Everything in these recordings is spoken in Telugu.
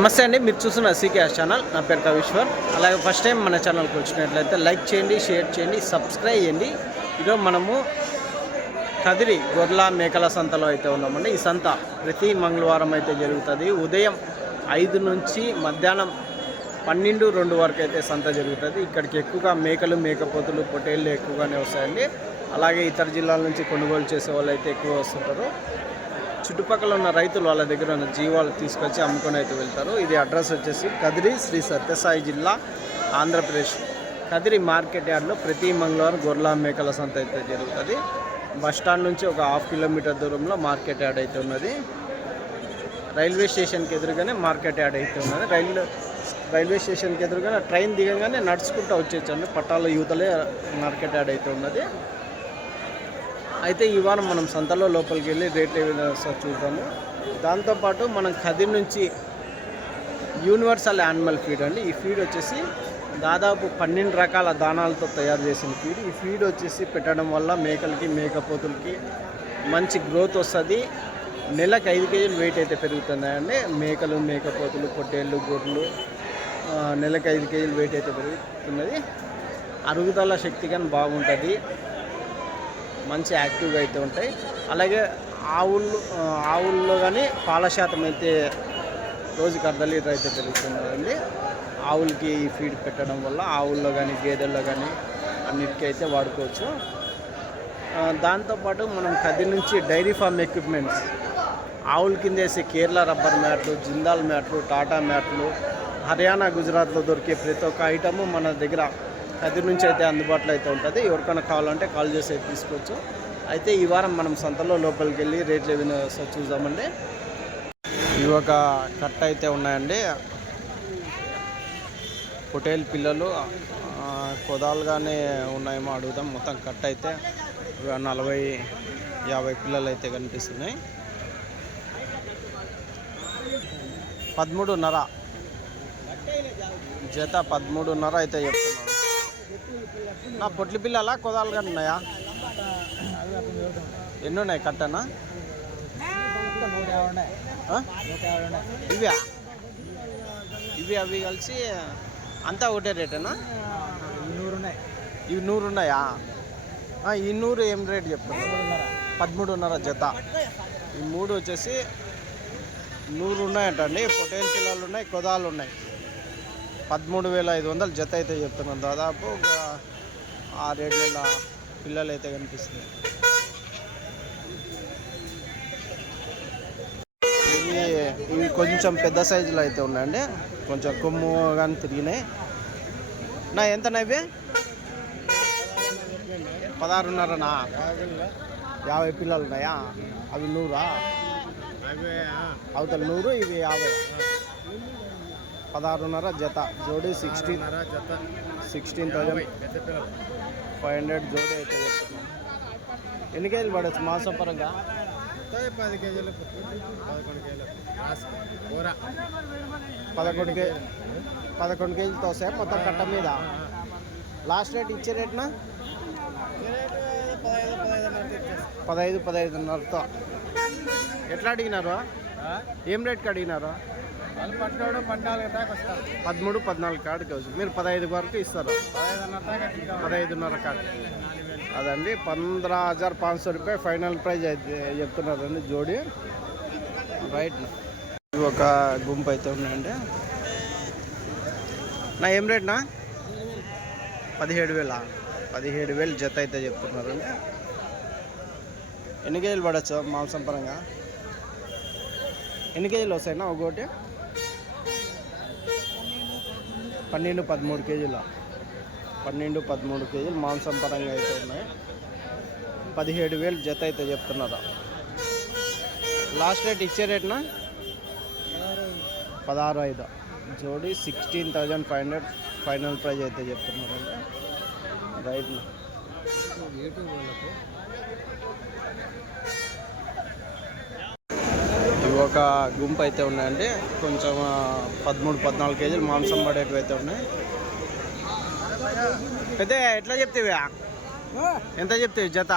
నమస్తే అండి, మీరు చూస్తున్న సీకేఎస్ ఛానల్. నా పేరు కవిశ్వర్. అలాగే ఫస్ట్ టైం మన ఛానల్కి వచ్చినట్లయితే లైక్ చేయండి, షేర్ చేయండి, సబ్స్క్రైబ్ చేయండి. ఈరోజు మనము కదిరి గొర్రెల మేకల సంతలో అయితే ఉన్నామండి. ఈ సంత ప్రతి మంగళవారం అయితే జరుగుతుంది. ఉదయం 5 నుంచి మధ్యాహ్నం 12-2 వరకు అయితే సంత జరుగుతుంది. ఇక్కడికి ఎక్కువగా మేకలు, మేకపోతులు, పొట్టేళ్ళు ఎక్కువగానే వస్తాయండి. అలాగే ఇతర జిల్లాల నుంచి కొనుగోలు చేసే వాళ్ళు అయితే ఎక్కువ వస్తుంటారు. చుట్టుపక్కల ఉన్న రైతులు వాళ్ళ దగ్గర ఉన్న జీవాలు తీసుకొచ్చి అమ్ముకొని అయితే వెళ్తారు. ఇది అడ్రస్ వచ్చేసి కదిరి శ్రీ సత్యసాయి జిల్లా, ఆంధ్రప్రదేశ్. కదిరి మార్కెట్ యార్డ్లో ప్రతి మంగళవారం గొర్రెల మేకల సంత అయితే జరుగుతుంది. బస్టాండ్ నుంచి ఒక 1/2 కిలోమీటర్ దూరంలో మార్కెట్ యార్డ్ అయితే ఉన్నది. రైల్వే స్టేషన్కి ఎదురుగానే మార్కెట్ యార్డ్ అయితే ఉన్నది. రైల్వే స్టేషన్కి ఎదురుగానే ట్రైన్ దిగగానే నడుచుకుంటూ వచ్చేచ్చండి. పట్టాల యువతలే మార్కెట్ యార్డ్ అయితే ఉన్నది. అయితే ఈ వారం మనం సంతలో లోపలికి వెళ్ళి రేట్ ఏ విధంగా చూద్దాము. దాంతోపాటు మనం కదిరి నుంచి యూనివర్సల్ యానిమల్ ఫీడ్ అండి. ఈ ఫీడ్ వచ్చేసి దాదాపు 12 రకాల దానాలతో తయారు చేసిన ఫీడ్. ఈ ఫీడ్ వచ్చేసి పెట్టడం వల్ల మేకలకి, మేకపోతులకి మంచి గ్రోత్ వస్తుంది. నెలకు 5 కేజీలు వెయిట్ అయితే పెరుగుతుందండి. మేకలు, మేకపోతులు, పొట్టేళ్ళు, గొర్రెలు నెలకు 5 కేజీలు వెయిట్ అయితే పెరుగుతున్నది. అరుగుదల శక్తి కానీ బాగుంటుంది, మంచి యాక్టివ్గా అయితే ఉంటాయి. అలాగే ఆవుల్లో కానీ పాల శాతం అయితే రోజుకి 1/2 లీటర్ అయితే పెరుగుతుందండి. ఆవులకి ఈ ఫీడ్ పెట్టడం వల్ల ఆవుల్లో కానీ, గేదెల్లో కానీ అన్నిటికీ అయితే వాడుకోవచ్చు. దాంతోపాటు మనం కదిరి నుంచి డైరీ ఫామ్ ఎక్విప్మెంట్స్, ఆవుల కింద వేసే కేరళ రబ్బర్ మ్యాట్లు, జిందాల్ మ్యాట్లు, టాటా మ్యాట్లు, హర్యానా, గుజరాత్లో దొరికే ప్రతి ఒక్క ఐటము మన దగ్గర కదిరి నుంచి అయితే అందుబాటులో అయితే ఉంటుంది. ఎవరికైనా కావాలంటే కాల్ చేసి అయితే తీసుకోవచ్చు. అయితే ఈ వారం మనం సంతలో లోపలికి వెళ్ళి రేట్లు ఏమైనా చూద్దామండి. ఇవి ఒక కట్ట అయితే ఉన్నాయండి. పొటేల్ పిల్లలు కొదాలుగానే ఉన్నాయేమో అడుగుదాం. మొత్తం కట్ట అయితే 40-50 పిల్లలు అయితే కనిపిస్తున్నాయి. 13.5 జత, 13.5 అయితే చెప్తున్నాను. నా పొట్లి పిల్లలా కొదాలుగా ఉన్నాయా? ఎన్ని ఉన్నాయి కట్టనా? ఇవి అవి కలిసి అంతా ఒకటే రేటేనా? ఇవి 100 ఉన్నాయా? ఈ 100 ఏం రేట్ చెప్తున్నారు? 13.5 జత. ఈ 3 వచ్చేసి 100 ఉన్నాయంటండి. పొటేల్ పిల్లలు ఉన్నాయి, కొదాలు ఉన్నాయి. 13,500 జత అయితే చెప్తున్నాను. దాదాపు ఒక 6-7 నెలల పిల్లలు అయితే కనిపిస్తున్నాయి. ఇవి కొంచెం పెద్ద సైజులో అయితే ఉన్నాయండి. కొంచెం కొమ్ము కానీ తిరిగినాయి. నా ఎంతనా ఇవి? 16.5నా? 50 పిల్లలు ఉన్నాయా? అవి 100? అవతల 100, ఇవి 50. 16.5 జత. జోడీ 16,500 జోడీ అయితే చెప్తున్నాం. ఎన్ని కేజీలు పడవచ్చు మాంసం పరంగా? 10 కేజీలు, 11 కేజీలు, 11 కేజీలతో వస్తాయి మొత్తం కట్ట మీద. లాస్ట్ రేట్ ఇచ్చే రేట్నా? 15-15.5తో. ఎట్లా అడిగినారు? ఏం రేట్కి అడిగినారు? 13-14 కాడికి వచ్చి మీరు 15 వరకు ఇస్తారు. 15.5 కాడికి అదండి. 15,500 రూపాయ ఫైనల్ ప్రైజ్ అయితే చెప్తున్నారండి జోడీ. రైట్. ఇవి ఒక గుంపు అయితే ఉన్నాయండి. నా ఏం రేట్నా? 17,000 జత అయితే చెప్తున్నారండి. ఎన్ని కేజీలు పడవచ్చు మాంసం పరంగా? ఎన్ని కేజీలు వస్తాయినా ఒకటి? 12-13 కేజీలు. 12-13 కేజీలు మాంసం పరంగా అయితే ఉన్నాయి. 17,000 జత అయితే చెప్తున్నారు. లాస్ట్ రేట్ ఇచ్చే రేట్నా? 16,500 జోడీ. 16,500 ఫైనల్ ప్రైజ్ అయితే చెప్తున్నారండి. రైట్. ఇవి ఒక గుంపు అయితే ఉన్నాయండి. కొంచెం 13-14 కేజీలు మాంసం పడేటివి అయితే ఉన్నాయి. అయితే ఎట్లా చెప్తేవి? ఎంత చెప్తేవి జత?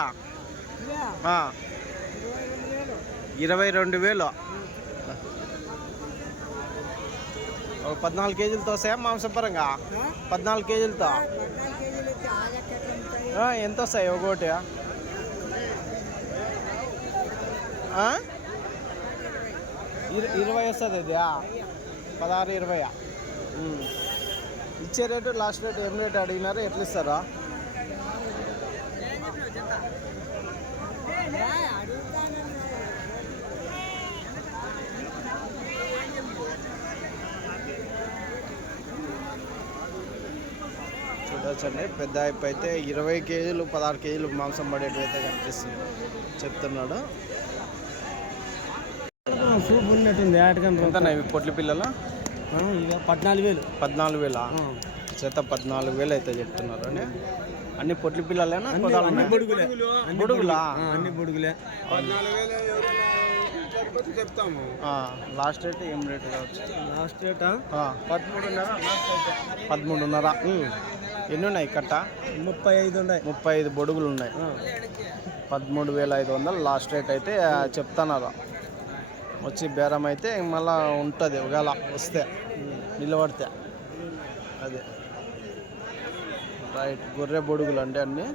22,000. ఒక 14 కేజీలతో వస్తాయా మాంసపరంగా? 14 కేజీలతో ఎంత వస్తాయి ఒకటి? 20 వస్తుంది అది 16-20. ఇచ్చే రేటు లాస్ట్ రేట్ ఏం రేటు అడిగినారో ఎట్లా ఇస్తారా? చూడొచ్చండి, పెద్ద అయిపోయి అయితే 20 కేజీలు 16 కేజీలు మాంసం పడేటివి అయితే కనిపిస్తుంది చెప్తున్నాడు. సూప్ ఉన్నట్టుంది ఎంత ఇవి పొట్లి పిల్లలు? 14,000. 14,000 చేత 14,000 అయితే చెప్తున్నారు అండి. అన్ని పొట్లి పిల్లలేనా? బొడుగులా? అన్ని బొడుగులే. 14,000 చెప్తాము. లాస్ట్ రేట్ ఏం రేట్ కావచ్చు? Last rate 13,500. 13,500. ఎన్ని ఉన్నాయి కట్ట? 35 ఉన్నాయి. 35 బొడుగులు ఉన్నాయి. 13,500 లాస్ట్ రేట్ అయితే చెప్తున్నారు. వచ్చి బేరం అయితే మళ్ళీ ఉంటుంది ఒకవేళ వస్తే నిలబడితే. అదే రైట్. గొర్రె బొడుగులు అండి అన్నీ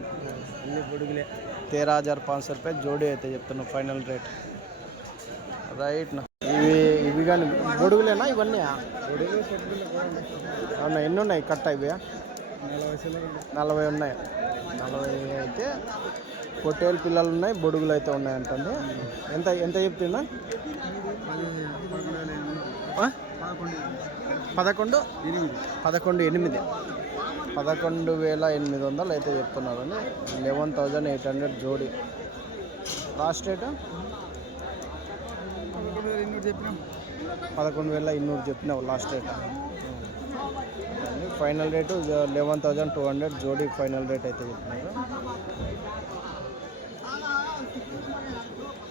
బొడుగులే. 13,500 రూపాయలు జోడీ అయితే చెప్తున్నాం ఫైనల్ రేట్. రైట్. ఇవి కానీ బొడుగులేనా ఇవన్నీ? అవునా? ఎన్ని ఉన్నాయి కట్ట ఇవి? 40 ఉన్నాయి. 40 అయితే పొట్టేలు పిల్లలు ఉన్నాయి, బొడుగులు అయితే ఉన్నాయంటండి. ఎంత ఎంత చెప్తున్నా? 11,800. 11,800 అయితే చెప్తున్నారండి. 11,800 జోడీ. లాస్ట్ రేట్ 11,200 చెప్పినావు లాస్ట్ రేట్. ఫైనల్ రేటు 11,200 జోడీ ఫైనల్ రేట్ అయితే చెప్తున్నారు.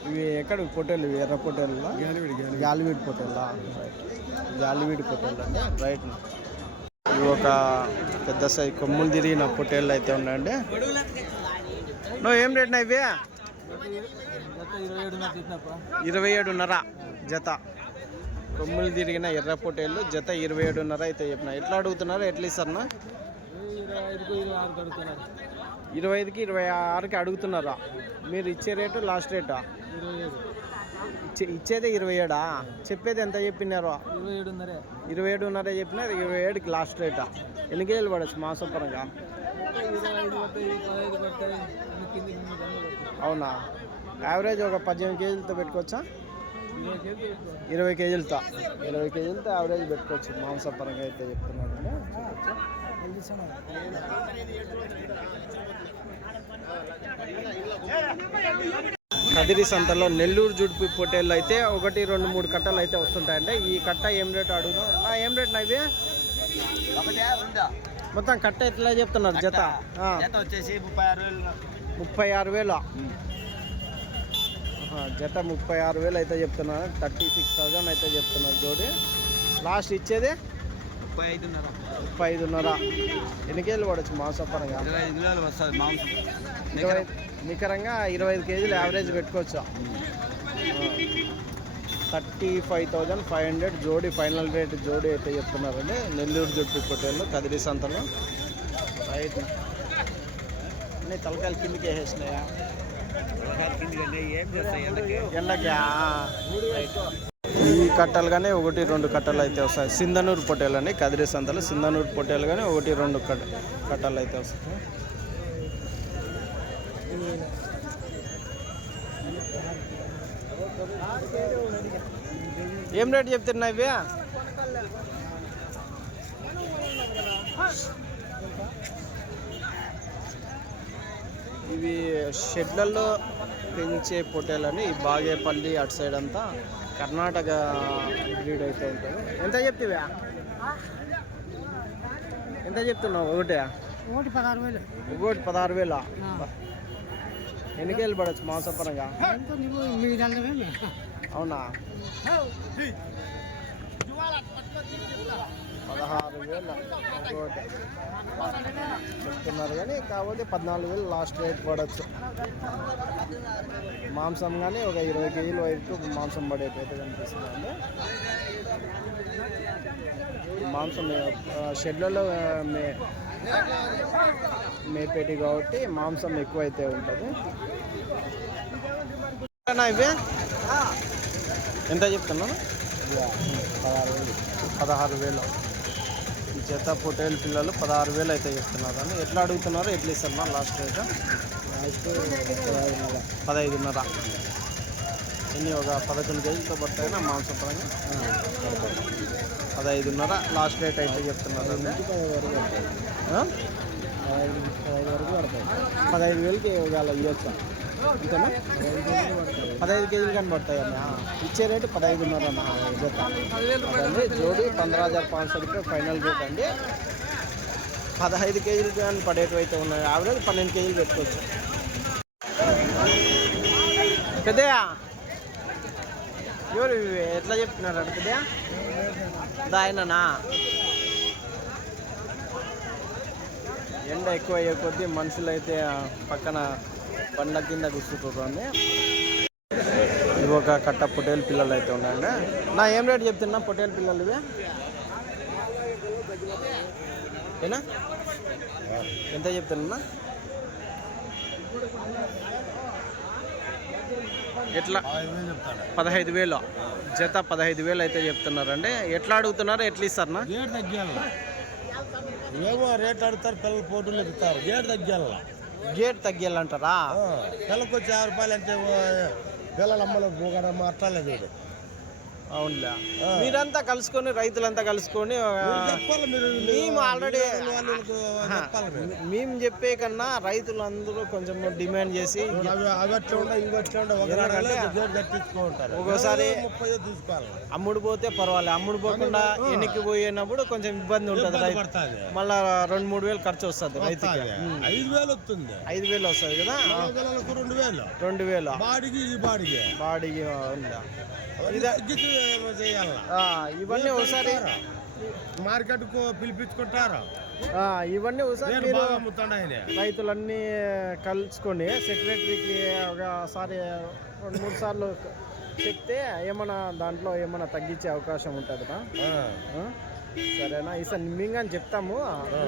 ఇవి ఎక్కడ పొట్టేలు? ఇవి ఎర్ర పొట్టేలు, గాలివీడి పొట్టేలా? రైట్, గాలివీడి పొట్టేలు అండి. రైట్. ఇవి ఒక పెద్ద సైజు కొమ్ములు తిరిగిన పొట్టేళ్ళు అయితే ఉన్నాయండి. నువ్వు ఏం రేట్నా ఇవి? 27,500 జత. కొమ్ములు తిరిగిన ఎర్ర పొట్టేళ్ళు జత 27,500 అయితే చెప్పిన. ఎట్లా అడుగుతున్నారు? ఎట్లా ఇస్తారన్నా? 25కి 26కి అడుగుతున్నారా? మీరు ఇచ్చే రేటు లాస్ట్ రేటా? ఇచ్చేదే 27. చెప్పేది ఎంత చెప్పినారు? 27,500 చెప్పినారు. 27కి లాస్ట్ రేటా? ఎన్ని కేజీలు పడచ్చు మాంసపరంగా? అవునా? యావరేజ్ ఒక 18 కేజీలతో పెట్టుకోవచ్చా? 20 కేజీలతో యావరేజ్ పెట్టుకోవచ్చు మాంసపరంగా అయితే చెప్తున్నాడు. కదిరి సంతలో నెల్లూరు జుడిపి పొట్టేళ్ళు అయితే 1, 2, 3 కట్టలు అయితే వస్తుంటాయండి. ఈ కట్ట ఏం రేటు అడుగుదాం? ఏం రేట్ నా ఇవి? మొత్తం కట్ట ఎట్లా చెప్తున్నారు జత? వచ్చేసి 36,000. 36,000 జత. 36,000 అయితే చెప్తున్నారు. 36,000 అయితే చెప్తున్నారు జోడి. లాస్ట్ ఇచ్చేది 35,500. ఎన్ని కేజీలు పడవచ్చు మాంసపరంగా? 25 కిలోలు వస్తుంది మాంసం. 20 నికరంగా 25 కేజీలు యావరేజ్ పెట్టుకోవచ్చు. 35,500 జోడీ ఫైనల్ రేట్ జోడీ అయితే చెప్తున్నారండి. నెల్లూరు జుట్టు పొట్టేళ్ళు కదిరి సంతలో. రైట్. అన్నీ తలకాయలు కిందికి వేసేసినాయా? ఎండకి. ఈ కట్టలు కానీ 1, 2 కట్టలు అయితే వస్తాయి. సింధనూరు పొట్టేలు అండి కదిరి సంతలో. సింధనూరు పొట్టేలు కానీ 1, 2 కట్టలు అయితే వస్తాయి. ఏం రేటు చెప్తున్నా ఇవి? ఇవి షెడ్లలో పెంచే పొట్టేలని ఈ బాగేపల్లి అటు సైడ్ అంతా కర్ణాటక బ్రీడ్ అయితే ఉంటుంది. ఎంత చెప్తివా? ఎంత చెప్తున్నావు? ఒకటి 16,000. 16,000. ఎన్ని కేజీలు పడవచ్చు మాంసపరంగా? అవునా? 16,000 ఒకటి చెప్తున్నారు కానీ కాకపోతే 14,000 లాస్ట్ రేట్ పడవచ్చు. మాంసం కానీ ఒక 20 కేజీల వరకు మాంసం పడేటైతే కనిపిస్తుందండి. మాంసం షెడ్లలో మేపేటి కాబట్టి మాంసం ఎక్కువైతే ఉంటుంది. ఇవి ఎంత చెప్తున్నాను? 16,000. ఈ చేత పొటేల్ పిల్లలు 16,000 అయితే చెప్తున్నారు. అని ఎట్లా అడుగుతున్నారు, ఎట్లా ఇస్తున్నా లాస్ట్ రేట్? 15,500. ఎన్ని ఒక 11 కేజీలతో పడతాయినా మాంసం పరంగా? 15,500 లాస్ట్ రేట్ అయితే చెప్తున్నారు అండి. 15,000కి ఇవాళ ఇవ్వచ్చా? ఇంతనా? 15 కేజీలు కానీ పడతాయన్నా. ఇచ్చే రేటు 15,500 అన్న జత అదండి. జోడి 15,500 రూపాయలు ఫైనల్ రేట్ అండి. 15 కేజీలు కానీ పడేటివి అయితే ఉన్నాయి. యావరేజ్ 12 కేజీలు పెట్టుకోవచ్చు. పెద్దయా ఎవరు ఎట్లా చెప్తున్నారు అంటే పెద్దయా? దాయననా? ఎండ ఎక్కువ అయ్యే కొద్దీ మనుషులు అయితే పక్కన పండ్ల కింద కూర్చుంటుంది. ఇవి ఒక కట్ట పొటేల్ పిల్లలు అయితే ఉన్నాయండి. నా ఏం రేట్ చెప్తున్నా పొటేల్ పిల్లలు ఇవి? ఏనా ఎంత చెప్తున్నా? ఎట్లా? 15,000 జత 15,000 అయితే చెప్తున్నారండి. ఎట్లా అడుగుతున్నారు, ఎట్లా ఇస్తారన్నా? రేట్ తగ్గాల. ఏమో రేట్ అడుగుతారు, పిల్లలు పోటీలు ఎక్కుతారు. రేట్ తగ్గాల. గేట్ తగ్గాలంటారా? పిల్లకి వచ్చి 50 రూపాయలు అంటే పిల్లలు అమ్మలు అట్లేదు. అవునులే. మీరంతా కలుసుకొని, రైతులంతా కలుసుకొని మేము ఆల్రెడీ మేము చెప్పే కన్నా రైతులందరూ కొంచెం డిమాండ్ చేసి ఒక్కోసారి అమ్ముడు పోతే పర్వాలేదు, అమ్ముడు పోకుండా వెనక్కి పోయినప్పుడు కొంచెం ఇబ్బంది ఉంటుంది రైతు. మళ్ళా 2-3 వేలు ఖర్చు వస్తుంది రైతుకి. 5,000 వస్తుంది. 5,000 వస్తుంది కదా. 2,000 బాడీకి ఇవన్నీ ఒకసారి మార్కెట్కు పిలిపించుకుంటారు. ఇవన్నీ ఒకసారి మీరు రైతులన్నీ కలుసుకొని సెక్రటరీకి ఒకసారి 2-3 సార్లు చెప్తే ఏమన్నా దాంట్లో ఏమన్నా తగ్గించే అవకాశం ఉంటుందా? సరేనా? ఈసారి మేము కానీ చెప్తాము,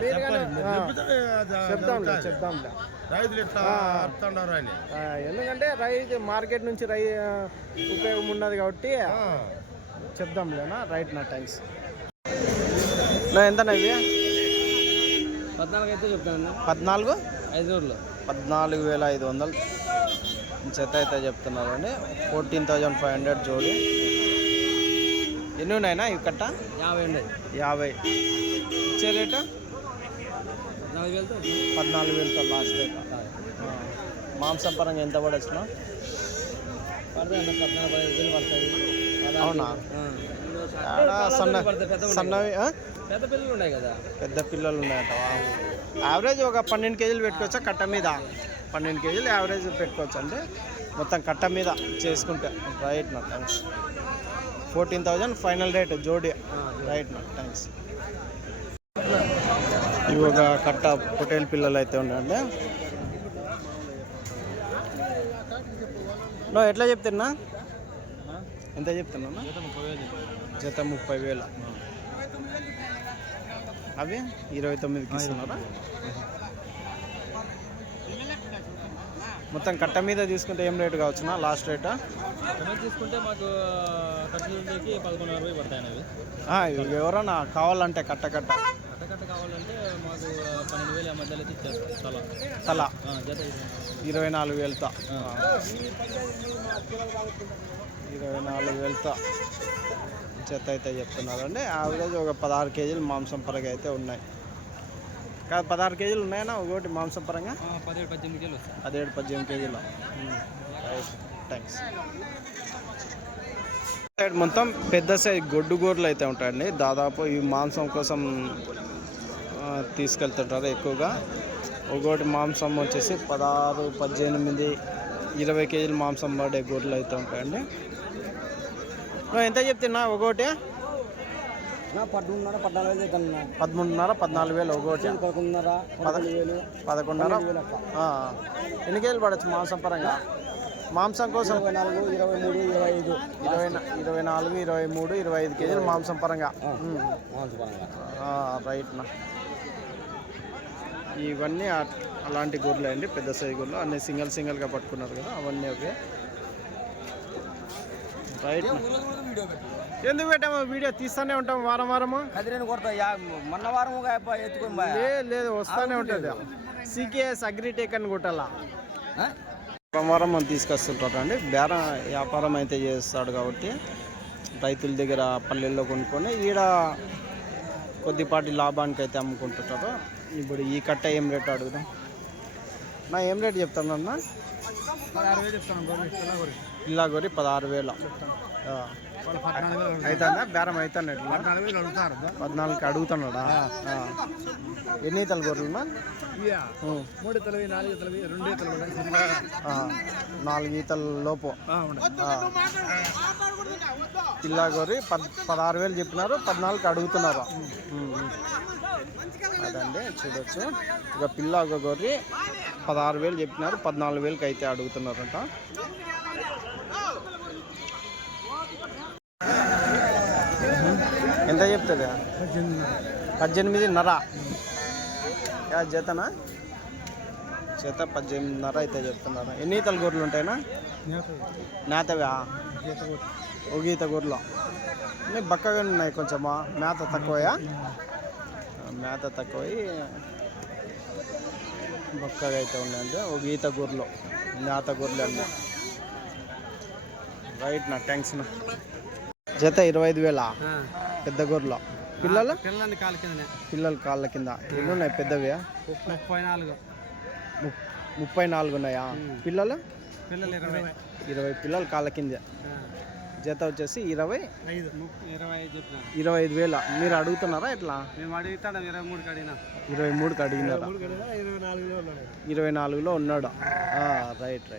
మీరు కానీ చెప్దాంలే. ఎందుకంటే రైతు మార్కెట్ నుంచి ఉపయోగం ఉన్నది కాబట్టి చెప్దాంలేనా? రైట్ నా థ్యాంక్స్. నా ఎంతనా ఇవి? 14 అయితే చెప్తాను. 14,500 14,500 జత అయితే చెప్తున్నారు అండి. 14,500 జోడి. ఎన్ని ఉన్నాయినా ఇవి కట్ట? 50. ఇచ్చే రేటు 14,000తో లాస్ట్ రేట్. మాంసం పరంగా ఎంత పడొచ్చునా? అవునా? సన్నవి పెద్ద పిల్లలు ఉన్నాయి కదా. పెద్ద పిల్లలు ఉన్నాయట. యావరేజ్ ఒక 12 కేజీలు పెట్టుకోవచ్చా కట్ట మీద? 12 కేజీలు యావరేజ్ పెట్టుకోవచ్చు అంటే మొత్తం కట్ట మీద చేసుకుంటే. రైట్ నా థ్యాంక్స్. 14,000 ఫైనల్ రేట్ జోడి. రైట్ నా థ్యాంక్స్. ఇవి ఒక కట్ట పొటేల్ పిల్లలు అయితే ఉన్నాయండి. నువ్వు ఎట్లా చెప్తున్నా? ఎంత చెప్తున్నా? జత 30,000. అవి 29కి ఇస్తున్నారా? మొత్తం కట్ట మీద తీసుకుంటే ఏం రేటు కావచ్చునా లాస్ట్ రేటా? తీసుకుంటే మాకు ఖర్చులకి 11,000 పడతాయి. ఇవి ఎవరన్నా కావాలంటే కట్ట కావాలంటే మాకు 12,000 మధ్యలో ఇచ్చేస్తారు తల 24,000తో. 24,000తో జత అయితే చెప్తున్నారండి. యావరేజ్ ఒక 16 కేజీలు మాంసం పరంగా అయితే ఉన్నాయి. కాదు 16 కేజీలు ఉన్నాయన్నా ఒకటి మాంసం పరంగా? 17-18 కేజీలు. 17-18 కేజీలు. థ్యాంక్స్. సైడ్ మొత్తం పెద్ద సైజ్ గొడ్డు గోర్లు అయితే ఉంటాయండి. దాదాపు ఈ మాంసం కోసం తీసుకెళ్తుంటారు ఎక్కువగా. ఒకటి మాంసం వచ్చేసి 16, 18, 20 కేజీలు మాంసం పడే గొర్రెలు అయితే ఉంటాయండి. నువ్వు ఎంత చెప్తున్నా ఒకటి? 13,500 14,000 ఒకటి. 11,500 11,500. ఎన్ని కేజీలు పడవచ్చు మాంసం పరంగా? మాంసం కోసం 24, 23, 25. 24, 23, 25 కేజీలు మాంసం పరంగా. రైట్నా. ఇవన్నీ అలాంటి గొర్రెలు అండి, పెద్ద సైజు గొర్రెలు. అన్నీ సింగిల్గా పట్టుకున్నారు కదా, అవన్నీ అవే. రైట్. ఎందుకు పెట్టాము వీడియో? తీస్తూనే ఉంటాం వారము. మొన్న వారం ఎత్తుకొని లేదు వస్తూనే ఉంటుంది. సికేఎస్ అగ్రిటెక్ అని కొట్టాలా. వారం మనం తీసుకొస్తుంటారండి. బేరం వ్యాపారం అయితే చేస్తాడు కాబట్టి రైతుల దగ్గర పల్లెల్లో కొనుక్కొని ఈడ కొద్దిపాటి లాభానికి అయితే అమ్ముకుంటుంటారు. ఇప్పుడు ఈ కట్ట ఏం రేటు అడుగుదాం నా? ఏం రేటు చెప్తానన్నా? 16,000 చెప్తాను. పిల్లా గొర్రె 16,000 అవుతుందా? బేరం అవుతాను. 14కి అడుగుతున్నాడా? ఎన్ని ఈతల గొర్రెలున్నా? 3 ఈతలు, 4 ఈతలు, 2 ఈతలు, 4 ఈతల లోపు. పిల్లా గొర్రె 16,000 చెప్పినారు, 14కి అడుగుతున్నారు. అదండి చూడొచ్చు. ఇక పిల్లా గొర్రె 16,000 చెప్పినారు, 14,000కి అయితే అడుగుతున్నారంట. ఎంత చెప్తుంది? 18,500 జతనా? జత 18,500 అయితే చెప్తున్నారు. ఎన్ని ఈతల గొర్రెలు ఉంటాయినా? నేతవా? ఒక ఈత గొర్రెలు అన్నీ బక్కగా ఉన్నాయి. కొంచెమా మేత తక్కువయా? మేత తక్కువ బక్కగా అయితే ఉన్నాయంటే ఒక ఈత గొర్రెలు, మేత గొర్రెలు అన్నీ. రైట్ నా, థ్యాంక్స్ నా. జత 25,000 పెద్ద గొర్రెలు. పిల్లలు పిల్లలు కాళ్ళ కింద ఎన్ని ఉన్నాయి? పెద్దవి 34 ఉన్నాయా? పిల్లలు 20 పిల్లలు కాళ్ళ కింద. జత వచ్చేసి 25,000. మీరు అడుగుతున్నారా ఎట్లా? 23కి అడిగినారా? 24లో ఉన్నాడు. రైట్.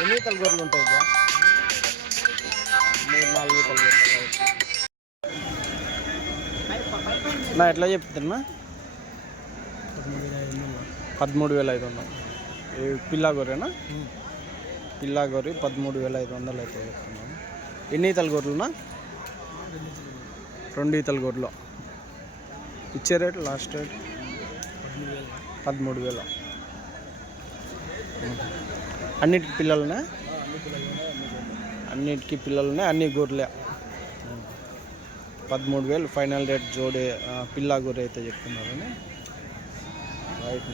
ఎన్ని ఈతల గొర్రెలు ఉంటాయి? 3-4 ఈతల గొర్రెలు. నా ఎట్లా చెప్తున్నా? 13,500. పిల్లా గొర్రెనా? పిల్లా గొర్రె 13,500 అయితే చెప్తున్నాను. ఎన్ని ఈతల గొర్రెలునా? 2 ఈతల గొర్రెలు. ఇచ్చే రేటు లాస్ట్ రేట్ 13,000. అన్నిటికి పిల్లలున్నాయి? అన్నిటికీ పిల్లలున్నాయి, అన్ని గొర్రెలే. 13,000 ఫైనల్ రేట్ జోడి పిల్లా గొర్రె అయితే చెప్తున్నారని. రైట్.